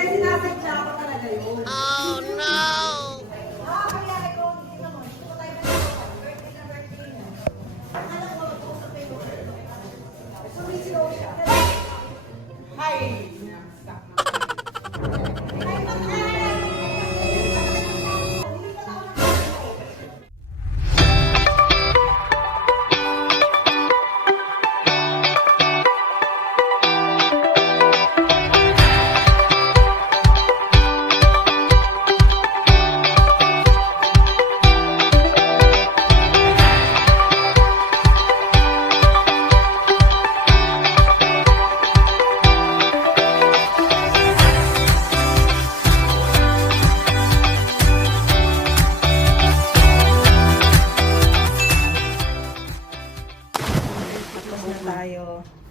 Kasi nasadya ako talaga yun. Oh no! Kaya ko, hindi naman. Gusto tayo na birthday na birthday na. Akala ko mag-usap kayo. Sumisigaw siya. Hi!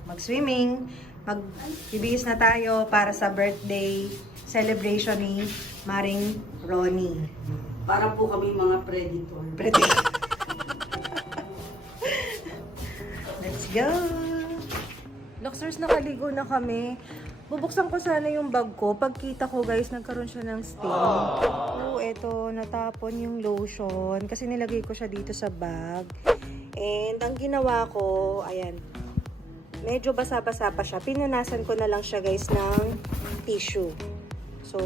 Mag-swimming, magbibihis na tayo para sa birthday celebration ni Maring Ronny. Para po kami mga predator. Let's go! Luxers, nakaligo na kami. Bubuksan ko sana yung bag ko. Pagkita ko guys, nagkaroon siya ng stain. Oh, eto, natapon yung lotion. Kasi nilagay ko siya dito sa bag. And ang ginawa ko, ayan, medyo basa-basa pa siya. Pinunasan ko na lang siya guys ng tissue. So,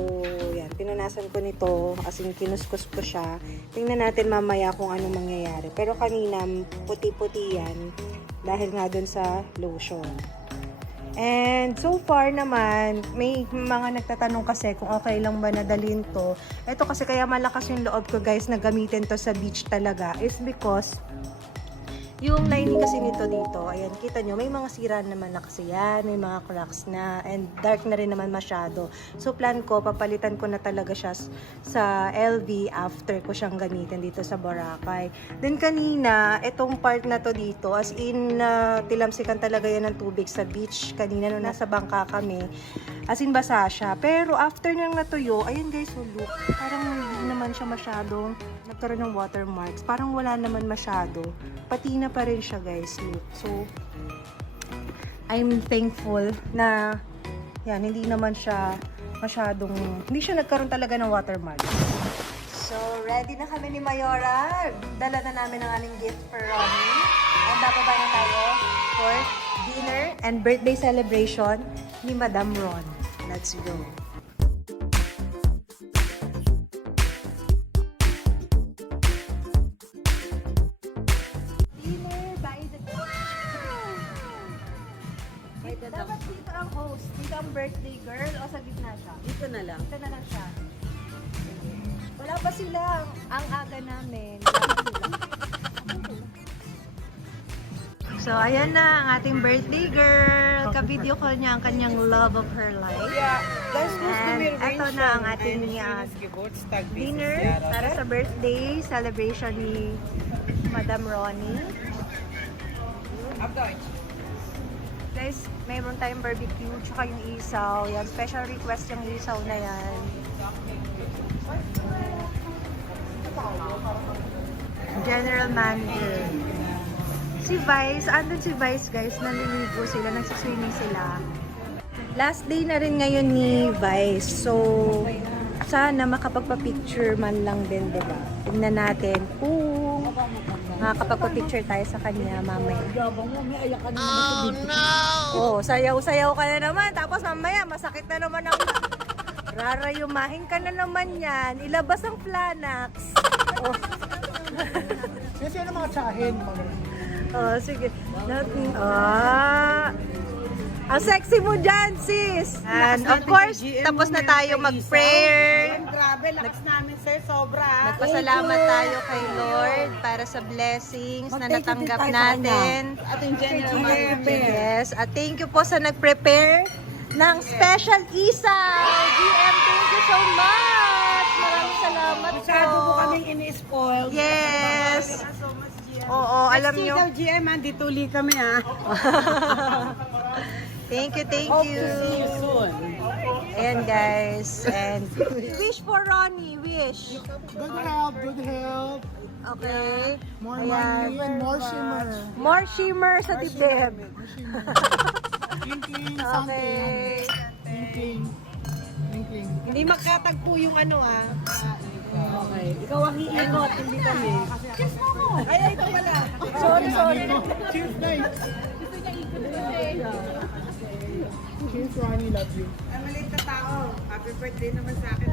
yan. Pinunasan ko nito. As in, kinuskus ko siya. Tingnan natin mamaya kung ano mangyayari. Pero kanina, puti-puti yan. Dahil nga dun sa lotion. And so far naman, may mga nagtatanong kasi kung okay lang ba nadalhin to. Ito kasi kaya malakas yung loob ko guys na gamitin to sa beach talaga. Is because yung lining kasi nito dito, ayan, kita nyo, may mga sira naman na kasi yan, may mga cracks na, and dark na rin naman masyado. So, plan ko, papalitan ko na talaga siya sa LV after ko siyang gamitin dito sa Boracay. Then, kanina, itong part na to dito, as in, tilamsikan talaga yan ng tubig sa beach. Kanina, nung nasa bangka kami, as in, basa siya. Pero, after niyang natuyo, ayun guys, so look, parang hindi naman siya masyadong nagkaroon ng watermarks. Parang wala naman masyado. Patina pa rin siya guys, look. So, I'm thankful na yan, hindi naman siya masyadong, hindi siya nagkaroon talaga ng watermarks. So, ready na kami ni Mayora. Dala na namin ang aming gift for Ronny. And bababa na tayo for dinner and birthday celebration ni Madam Ron. Let's go. Dapat dito ang host. Dito ang birthday girl o sa gitna siya? Dito na lang. Dito na lang siya. Wala pa sila. Ang aga namin. Wala pa sila. So, ayan na ang ating birthday girl. Ka-video call niya ang kanyang love of her life. And ito na ang ating dinner para sa birthday celebration ni Madam Ronny. Guys, mayroon tayong barbecue, tsaka yung isaw. Yan, special request yung isaw na yan. General Manager. Si Vice, andun si Vice guys, naliligo sila, nagsiswimming sila. Last day na rin ngayon ni Vice, so sana makapagpa-picture man lang din, diba? Tingnan natin kung makakapagpa-picture tayo sa kanya mamaya. Oh no! Oh, sayaw-sayaw ka na naman, tapos mamaya masakit na naman ang rarayumahin ka na naman yan. Ilabas ang Planax. Oh. Kasi ano mga tsahin? Oh, sige. Ang sexy mo dyan, sis! And of course, tapos na tayo mag-prayer. Grabe, lakas namin sir, sobra. Nagpasalamat tayo kay Lord para sa blessings na natanggap natin. Ating general manager. Yes, at thank you po sa nag-prepare ng special isaw. GM, thank you so much! Maraming salamat po. Masyado po kaming ini-spoil. Yes! Oo, alam nyo. Ikaw GM, dito uli kami ha. Thank you, thank Hope you. to see you soon. Ayan guys, and wish for Ronny, wish. Good health, good health. Okay. More Ayan. money and more shimmer. More shimmer sa dibdib. Cling, cling, something. Okay. Cling, cling. Cling, cling. Hindi magkatagpo yung ano ah. Okay. Ikaw ang iikot, hindi kami. Ay, ito pala. Sorry. Cheers, guys. Cheers, Ronny. Love you. Ang maliit na tao. Happy birthday naman sa akin.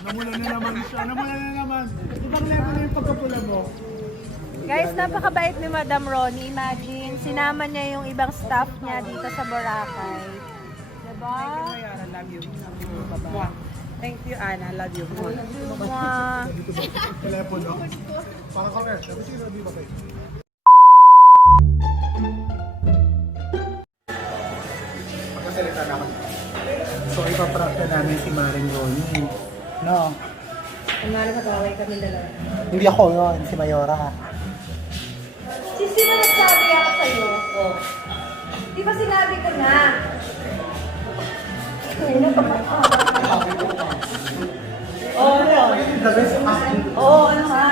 Namula na naman siya. Namula na naman. Ibang level na yung pagkapula mo. Guys, napakabait ni Madam Ronny. Imagine, sinama niya yung ibang staff niya dito sa Boracay. Diba? Mayora, love you. Mwah. Thank you, Anna. Love you. Mwah. Dito ba? Telepono. Parang kami. Sabi sino, di ba kayo? Magkasalita naman. So, ipaprank na namin si Madam Ronny. No. Kunwari mag-away kami dalawa. Hindi ako yun, si Mayora. Sisi ba nagsabi ako sa'yo? Oo. Di ba sinabi ko na? The best acting. Oo, ano nga?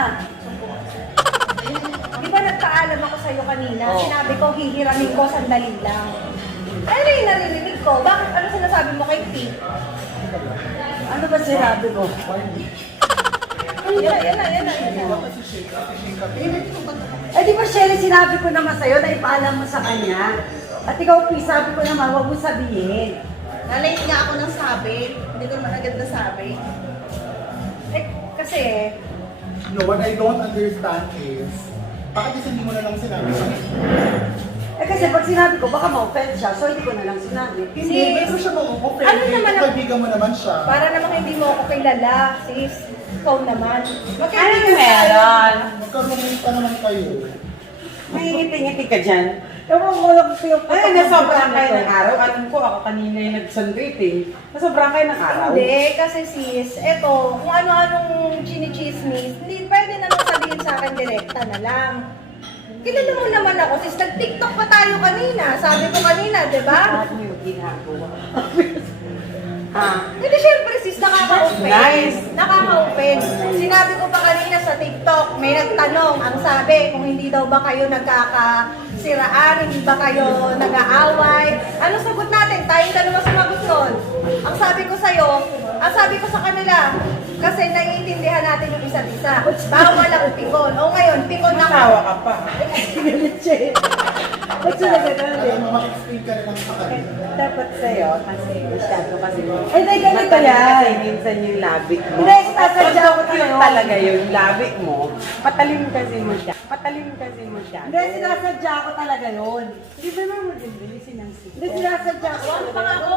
Di ba nagpaalam ako sa'yo kanina? Sinabi ko, hihiramin ko, sandali lang. Ano yung narinig ko? Bakit? Ano sinasabi mo kay P? Ano ba sinabi mo? Yan na. Eh di ba, Shelly, sinabi ko naman sa'yo na ipaalam mo sa kanya. At ikaw, P, sabi ko naman, huwag mo sabihin. Nalate nga ako ng sabi. Hindi ko naman agad nasabi. Eh, kasi, No, what I don't understand is, bakit kasi hindi mo na lang sinabi sa akin? Eh kasi pag sinabi ko, baka ma-offend siya, so hindi ko na lang sinabi. Hindi, ba't mo siya ma-offend? Ano naman ang- Kaibigan mo naman siya. para namang hindi mo ako kilala, sis. Ikaw naman. Ano yung meron? Magkaroon pa naman kayo. May ngiti-ngiti ka dyan. Ewan ko lang kayo. Ay, nasobrang kayo ng araw. Alam ko, ako kanina yung nag-sunbathing. Nasobrang kayo ng araw. Hindi, kasi sis, eto, kung ano-anong chinichismis, hindi pwede naman sabihin sa akin direkta na lang. Kilala mo naman ako, sis, nag-tiktok pa tayo kanina. Sabi ko kanina, di ba? Ano yung ginagawa? Hindi, syempre, sis, nakaka-open. Nice. Nakaka-open. Sinabi ko pa kanina sa TikTok, may nagtanong, ang sabi, kung hindi daw ba kayo nagkakasiraan, hindi ba kayo nag-aaway. Ano sagot natin? Tayong dalawa sumagot nun. Ang sabi ko sa kanila, kasi naiintindihan natin yung isa't isa. Bawal ang pikon. O ngayon, pikon ako. Masawa ka pa. Ba't sila gano'n? Alam mo, mag-explain ka na lang sa kanila. Dapat sa'yo, kasi masyado kasi Eh, dahil ganito matalim yan. kasi minsan yung labik mo. Hindi, sinasadya ko Cute talaga. talaga yung labik mo. Patalim kasi mo siya. Hindi, sinasadya ko talaga yun. Di ba naman magandalisin ang sito? Hindi, sinasadya ko Huwag pa nga ako,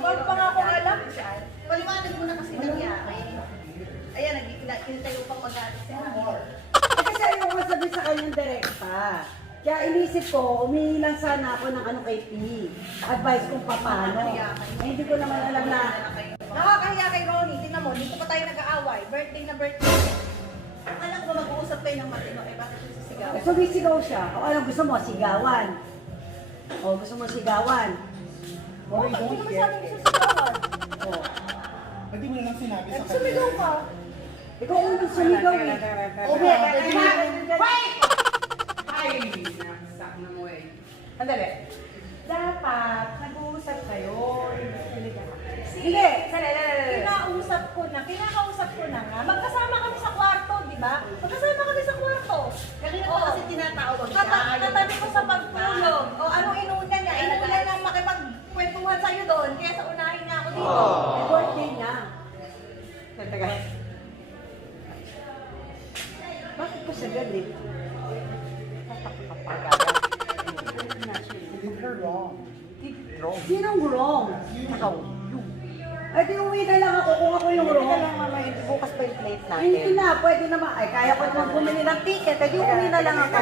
huwag pa nga ako alam. Paliwanag mo na kasi nangyari. Ayan, nagkintay upang mag-aalis siya. Eh, kasi ayaw ko sabi sa kanyang direkta. Kaya inisip ko, umihi lang sana ako ng ano kay P. Advice kung paano. Eh, hindi ko naman alam na. Nakakahiya kay Ronny. Tingnan mo, dito pa tayo nag-aaway. Birthday na birthday. Alam ko mag-uusap kayo ng matino. Eh, bakit yung sisigaw? Eh, sumisigaw siya. O ano gusto mo? Sigawan. O gusto mo sigawan. Or I Hindi don't naman get sabi ko it. sa sigawan. Hindi mo na lang sinabi sa kanila. Sumigaw ka. Ikaw unang sumigaw eh. Wait! Ay, naksak na mo eh. Andali. Dapat, nag-uusap kayo. Hindi. Kinakausap ko na nga. Magkasama kami sa kwarto, di ba? Magkasama kami sa kwarto. Kanina ko kasi tinatawag siya. Katabi ko sa pagtulog. O anong inuuna niya? Inuuna nang makipagkwentuhan sa'yo doon. Kaya sa unahin niya ako dito. Eh, birthday niya. Tataga. Bakit ko siya galit? You did her wrong. Sinong wrong? Ikaw. Ay, di uwi na lang ako kung ako yung wrong. Bukas pa yung plate Hindi na, pwede naman. Ay, kaya ko naman bumili ng ticket. Ay, di uwi na lang ako.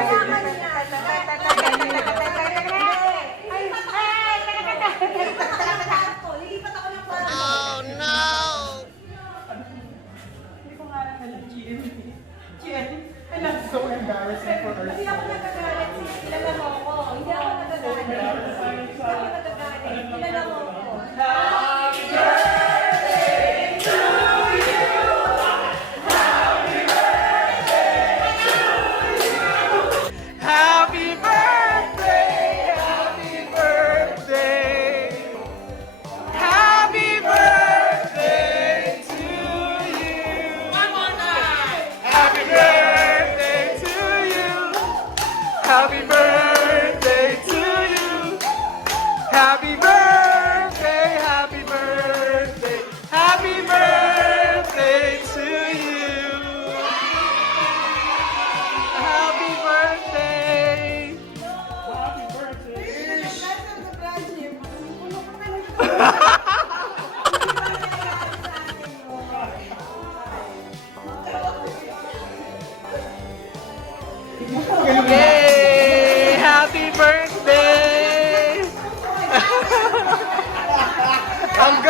Lilipat ako ng kwarto. And that's so embarrassing for her. Hindi ako nagagalit. Kilala mo ako. Hindi ako nagagalit. Hindi ako nagagalit. Kilala mo ako. Happy birthday! Happy birthday!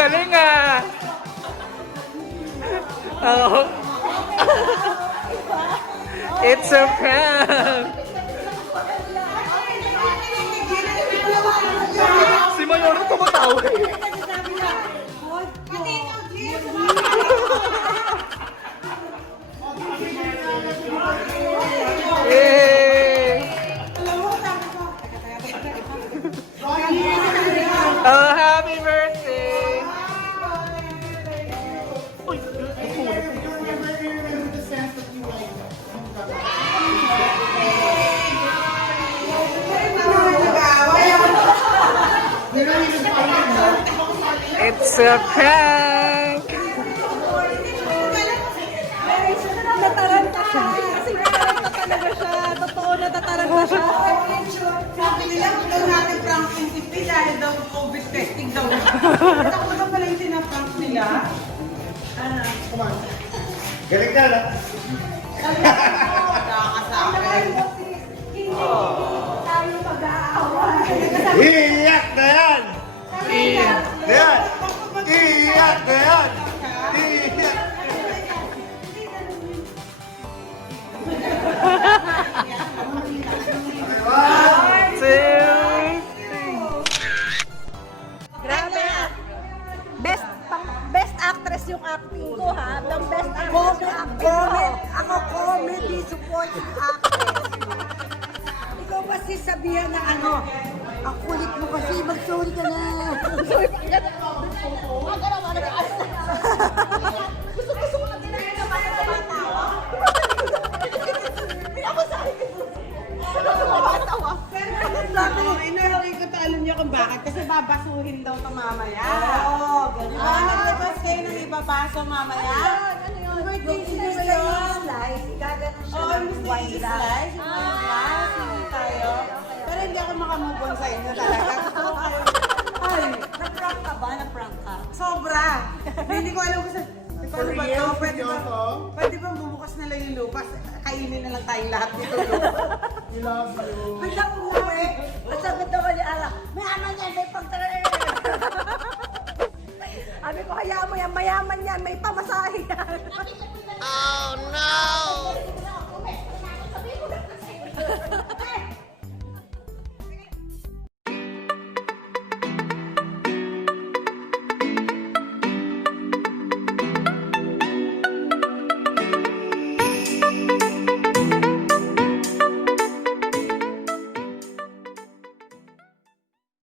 galing ah! Oh. It's a prank! Si Mayora tumatawa eh. Yay! Oh, happy birthday! It's a prank! Nataranta siya. Kasi nataranta talaga siya. Totoo natataranta siya. Sabi nila, huwag daw natin pranking si P dahil daw COVID testing daw. Ako na pala yung tinaprank nila. Galing ka na! Nakakasakit. Iyak na yan! Iyak na yan! Iyak na yan! Iyak! One, two, Grabe. Best actress yung acting ko ha. The best actress yung acting ko. Ako comedy supporting actress. Ikaw ba sabihan na ano? Ang kulit mo kasi, mag-sorry ka na. Sorry, bakit? Huwag ka naman nag-aas. Gusto ko natin na tumatawa. Pinapasahin ko. Tumatawa. Inalagay ko alam niyo kung bakit. Kasi babasuhin daw ito mamaya. Oo, ganun. Naglabas kayo ng ibabaso mamaya. Birthday Gusto sila mo yun. slice, igaganon siya Oo, ng gusto wine yung glass. slice. Yung wine glass. Hindi tayo. Pero hindi ako makamove on sa inyo talaga. Gusto ko kayo. Ay, Na-prank ka ba? Na-prank ka? sobra. Hindi ko alam kung sa... Paano ba ito? Pwede ba bumukas na lang yung lupas? Kainin na lang tayong lahat dito. Biglang umuwi. Sabi daw ko ni Ara, mayaman yan, may pagtarayin. Sabi ko, hayaan mo yan, mayaman yan, may pamasahe yan.